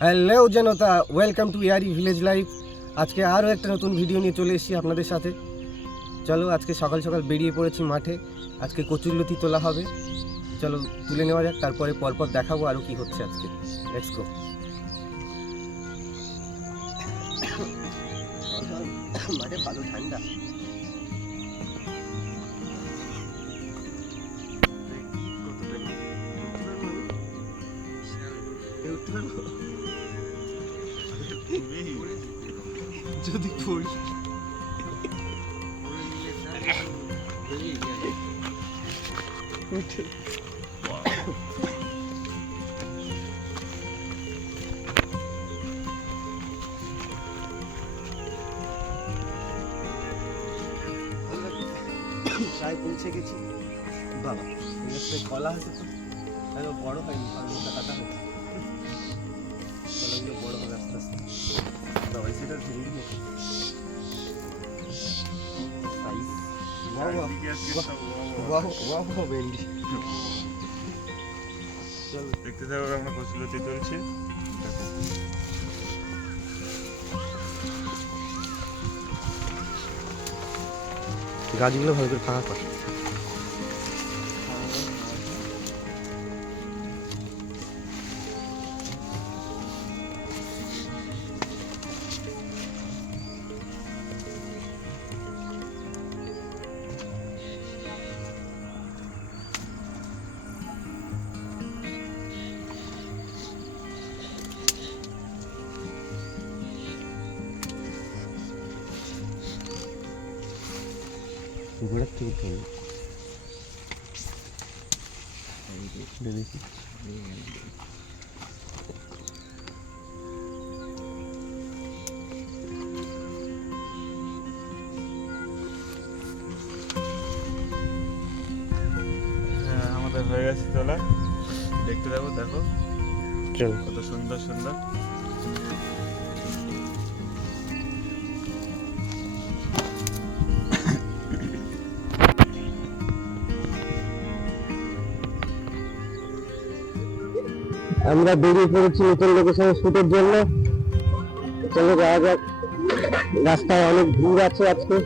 Hello জনতা, welcome to Yaari village life. আজকে আরও একটা নতুন ভিডিও নিয়ে চলে এসেছি আপনাদের সাথে। চলো, আজকে সকাল সকাল বেরিয়ে পড়েছি মাঠে। আজকে কচুরলতি তোলা হবে, চলো তুলে নেওয়া যাক, তারপরে পরপর দেখাবো আরও কি হচ্ছে আজকে। Let's go. মাঠে ভালো ঠান্ডা। যদি পড়ি প্রায় পৌঁছে গেছি। বাবা, কলা আছে তো, তাহলে বড় হয়নি, ফলটা কাটা হয়েছে। কলাগুলো বড় হবে আস্তে আস্তে। বাবা, সেটা ভেঙে গেছে। দেখতে থাকো, আমরা কচুরলতি তুলছি। গাছগুলো ভালো করে ফাঁকা কর। গোড়ার থেকে তুলি দেখি। হ্যাঁ, আমাদের হয়ে গেছে তোলা। দেখতে থাকো, দেখো চলো। কত সুন্দর সুন্দর। আমরা বেরিয়ে পড়েছি নতুন লোকেশনে শুটের জন্য। চলো যাওয়া যাক। রাস্তায় অনেক ভিড় আছে আজকে।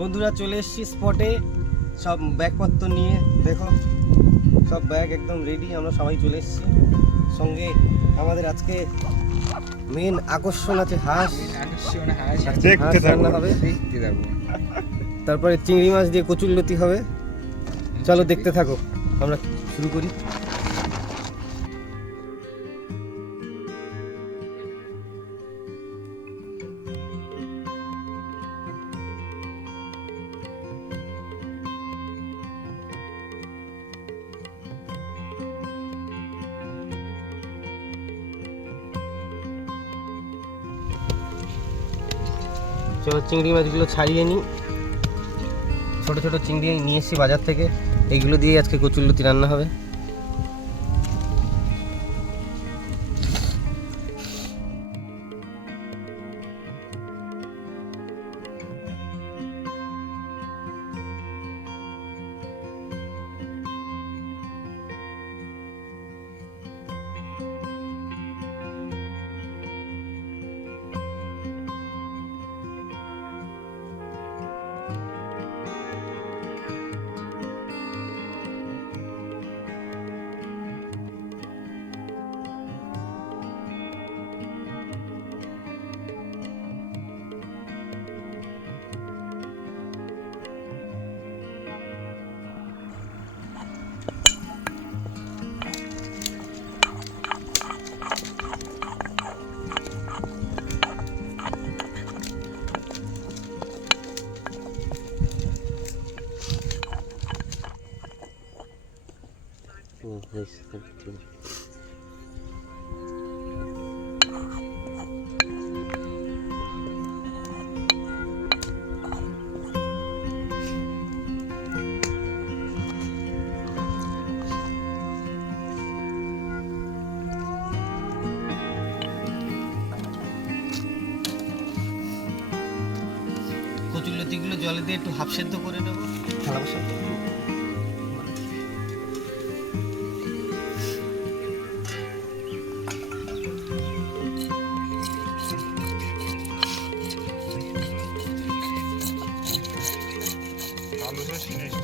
বন্ধুরা, চলে এসেছি স্পটে, সব ব্যাগপত্র নিয়ে। দেখো, সব ব্যাগ একদম রেডি, আমরা সবাই চলে এসেছি। সঙ্গে আমাদের আজকে মেন আকর্ষণ আছে হাঁস। আজকে দেখতে হাঁস রান্না থাকো। হবে, তারপরে চিংড়ি মাছ দিয়ে কচুরলতি হবে। চলো দেখতে থাকো, আমরা শুরু করি। চলো চিংড়ি মাছগুলো ছাড়িয়ে নিই। ছোট ছোট চিংড়ি নিয়ে এসেছি বাজার থেকে, এইগুলো দিয়ে আজকে কচুরলতি রান্না হবে। 28। কচুরলতিগুলো জলে দিয়ে একটু হাফ সেদ্ধ করে নেব। থালা বসাবো। আলুটা সিনেস্ট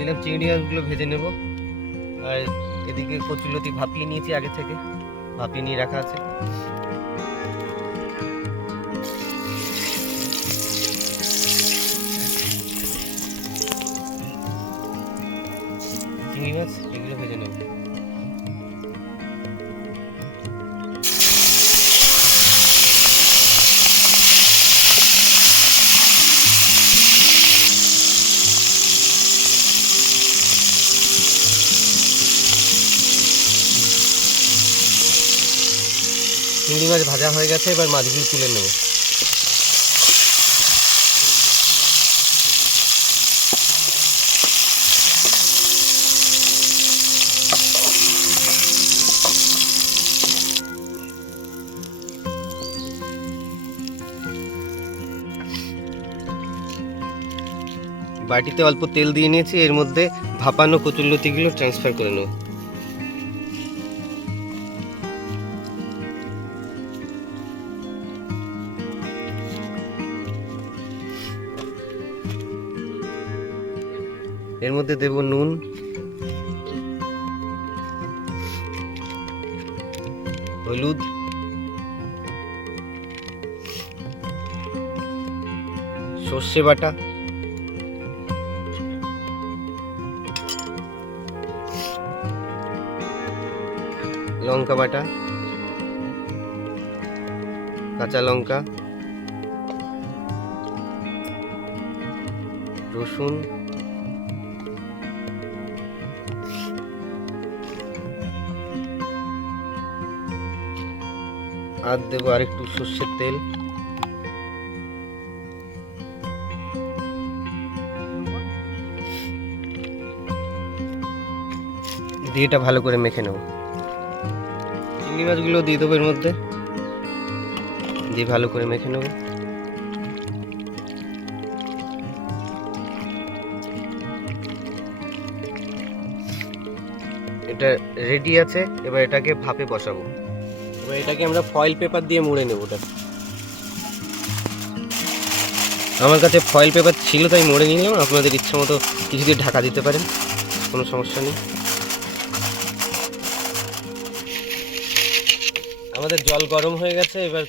দিলাম চিংড়ি মাছগুলো ভেজে নেব। আর এদিকে কচুরলতি ভাপিয়ে নিয়েছি আগে থেকে, ভাপিয়ে নিয়ে রাখা আছে। চিংড়ি মাছ এগুলো ভেজে নেব। চিংড়ি মাছ ভাজা হয়ে গেছে, এবার মাছগুলো তুলে নেব। বাটিতে অল্প তেল দিয়ে নিয়েছি, এর মধ্যে ভাপানো কচুরলতিগুলো ট্রান্সফার করে নেব। এর মধ্যে দেব নুন, হলুদ, সর্ষে বাটা, লঙ্কা বাটা, কাঁচা লঙ্কা, রসুন, আর দেবো আরেকটু সর্ষের তেল। দিয়ে এটা ভালো করে মেখে নেব। চিংড়ি মাছগুলো দিয়ে দেবো এর মধ্যে, দিয়ে ভালো করে মেখে নেব। এটা রেডি আছে, এবার এটাকে ভাপে বসাবো। এবার এটাকে আমরা ফয়েল পেপার দিয়ে মুড়ে নেব। ওটা আমার কাছে ফয়েল পেপার ছিল তাই মুড়ে নিলাম, আপনাদের ইচ্ছা মতো কিছু দিয়ে ঢাকা দিতে পারেন, কোনো সমস্যা নেই। আমাদের জল গরম হয়ে গেছে, এবার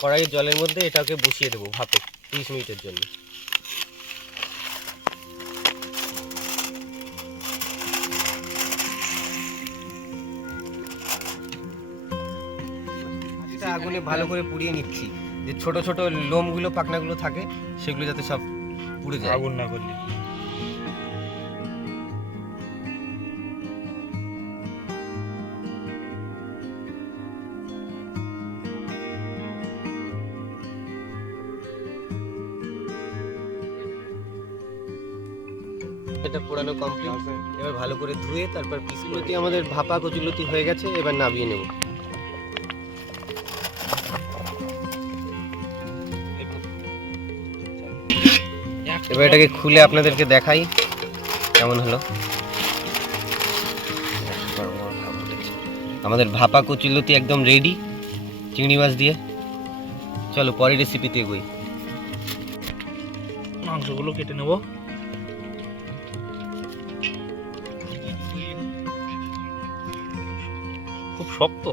কড়াইয়ের জলের মধ্যে এটাকে বসিয়ে দেবো ভাপে 30 মিনিটের জন্য। এটা আগুনে ভালো করে পুড়িয়ে নিচ্ছি, যে ছোট ছোট লোমগুলো পাখনাগুলো থাকে সেগুলো যাতে সব পুড়ে যায়। আগুন না করলে এটা পোড়ানো কমপ্লিট। এবার ভালো করে ধুয়ে তারপর পিসগুলোতে আমাদের ভাপা কচুরলতি হয়ে গেছে, এবার নামিয়ে নেব। এবার এটাকে খুলে আপনাদেরকে দেখাই কেমন হলো। আমাদের ভাপা কচুরলতি একদম রেডি চিংড়ি মাছ দিয়ে। চলো পরের রেসিপিতে এগোই। মাংসগুলো কেটে নেব। শক্ত।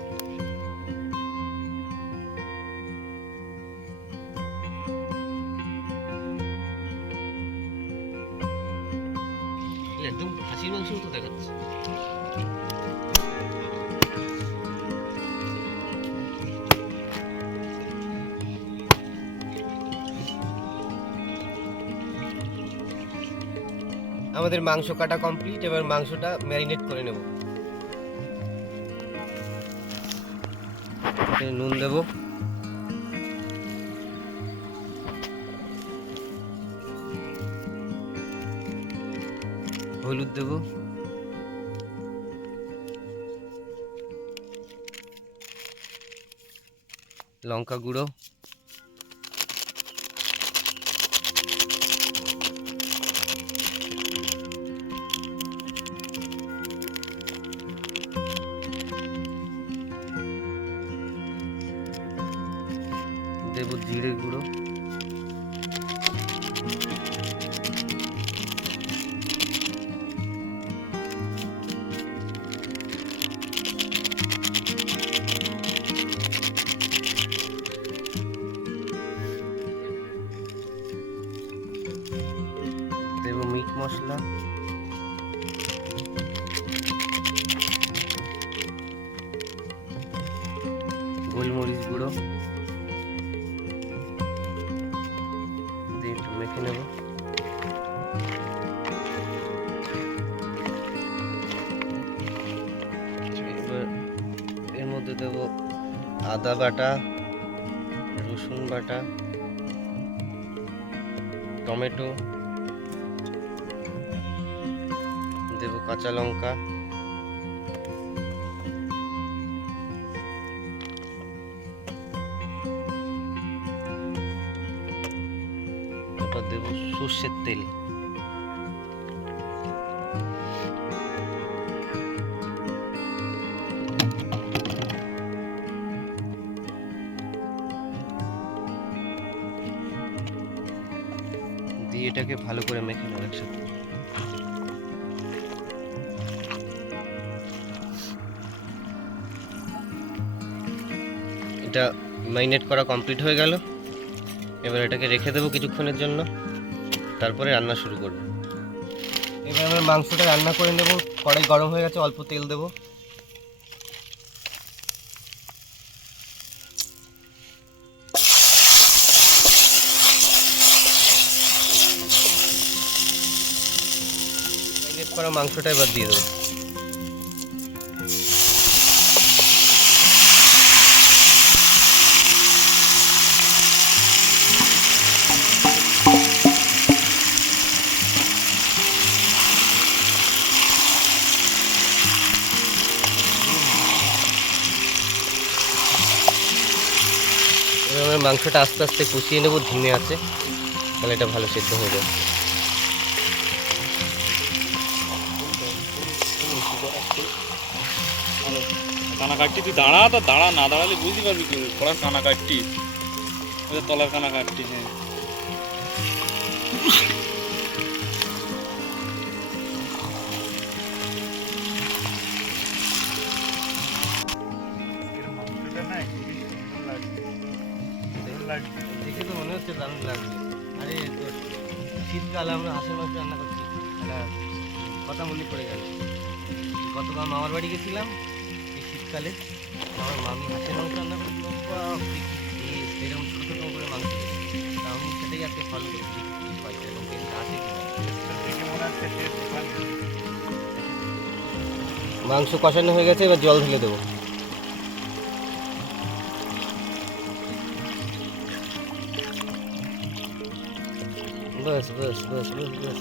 একদম খাসির মাংস মতো দেখাচ্ছে। আমাদের মাংস কাটা কমপ্লিট, এবার মাংসটা ম্যারিনেট করে নেব। নুন দেব, হলুদ দেব, লঙ্কা গুঁড়ো, দেব জিরে গুঁড়ো, দেব মিট মশলা, গোলমরিচ গুঁড়ো দিয়ে একটু মেখে নেব। এবার এর মধ্যে দেব আদা বাটা, রসুন বাটা, টমেটো, দেব কাঁচা লঙ্কা, তারপর দেব সর্ষের তেল। দিয়ে এটাকে ভালো করে মেখে নেব একসাথে। এটা ম্যারিনেট করা কমপ্লিট হয়ে গেল। এবার এটাকে রেখে দেবো কিছুক্ষণের জন্য, তারপরে রান্না শুরু করব। এবার আমরা মাংসটা রান্না করে নেব। কড়াই গরম হয়ে গেছে, অল্প তেল দেব। ম্যারিনেট করা মাংসটা এবার দিয়ে দেবো। এবার মাংসটা আস্তে আস্তে কষিয়ে নেব ধিমে আছে, তাহলে এটা ভালো সেদ্ধ হয়ে যাবে। কানা কাটটি তুই দাঁড়া, তো দাঁড়া, না দাঁড়ালে বুঝতে পারবি কি কড়ার কানা কাটটি, ওদের তলার কানা কাটটি। হ্যাঁ দেখে তো মনে হচ্ছে দারুণ লাগবে। আরে তো শীতকাল আমরা হাঁসের মাংস রান্না করছি, একটা কথা মনে পড়ে গেল। গতবার মামার বাড়ি গেছিলাম এই শীতকালে, আমার মামি হাঁসের মাংস রান্না করেছিল। এরকম ছোটো ছোটো করে মাংস, তা আমি সেটাই আজকে ফলো করছি। এরকম টেস্ট আছে কিনা। মাংস কষানো হয়ে গেছে, এবার জল ঢেলে দেবো। বাস বাস বাস বাস বাস।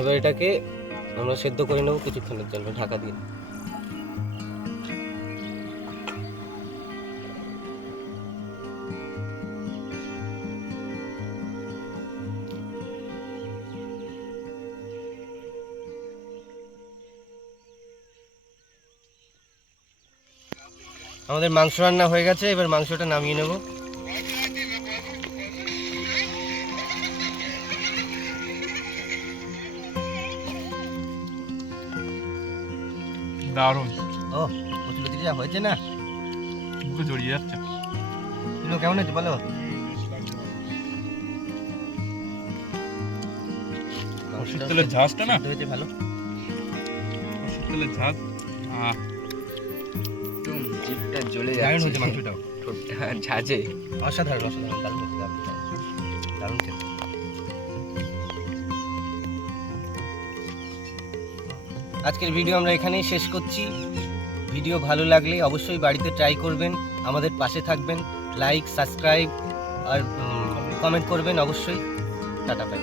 এবার এটাকে আমরা সেদ্ধ করে নেব কিছুক্ষণের জন্য ঢাকা দিয়ে। আমাদের মাংস রান্না হয়ে গেছে, এবার মাংসটা নামিয়ে নেব। দারুণ। ও কচুলতি যা হয়েছে না, মুখে জড়িয়ে যাচ্ছে। এগুলো কেমন হয়েছে বলো? সর্ষের তেলের ঝাঁজটা না, সিদ্ধ হয়েছে ভালো। সর্ষের তেলের ঝাঁজ। একদম জিভটা জ্বলে দারুণ যাচ্ছে হয়েছে মাংসটাও, ঠোঁটটা ঝাঁঝে। অসাধারণ অসাধারণ, দারুণ হয়েছে দারুণ দারুণ খেতে। আজকের ভিডিও আমরা এখানেই শেষ করছি। ভিডিও ভালো লাগলে অবশ্যই বাড়িতে ট্রাই করবেন, আমাদের পাশে থাকবেন, লাইক সাবস্ক্রাইব আর কমেন্ট করবেন অবশ্যই। Tata bye.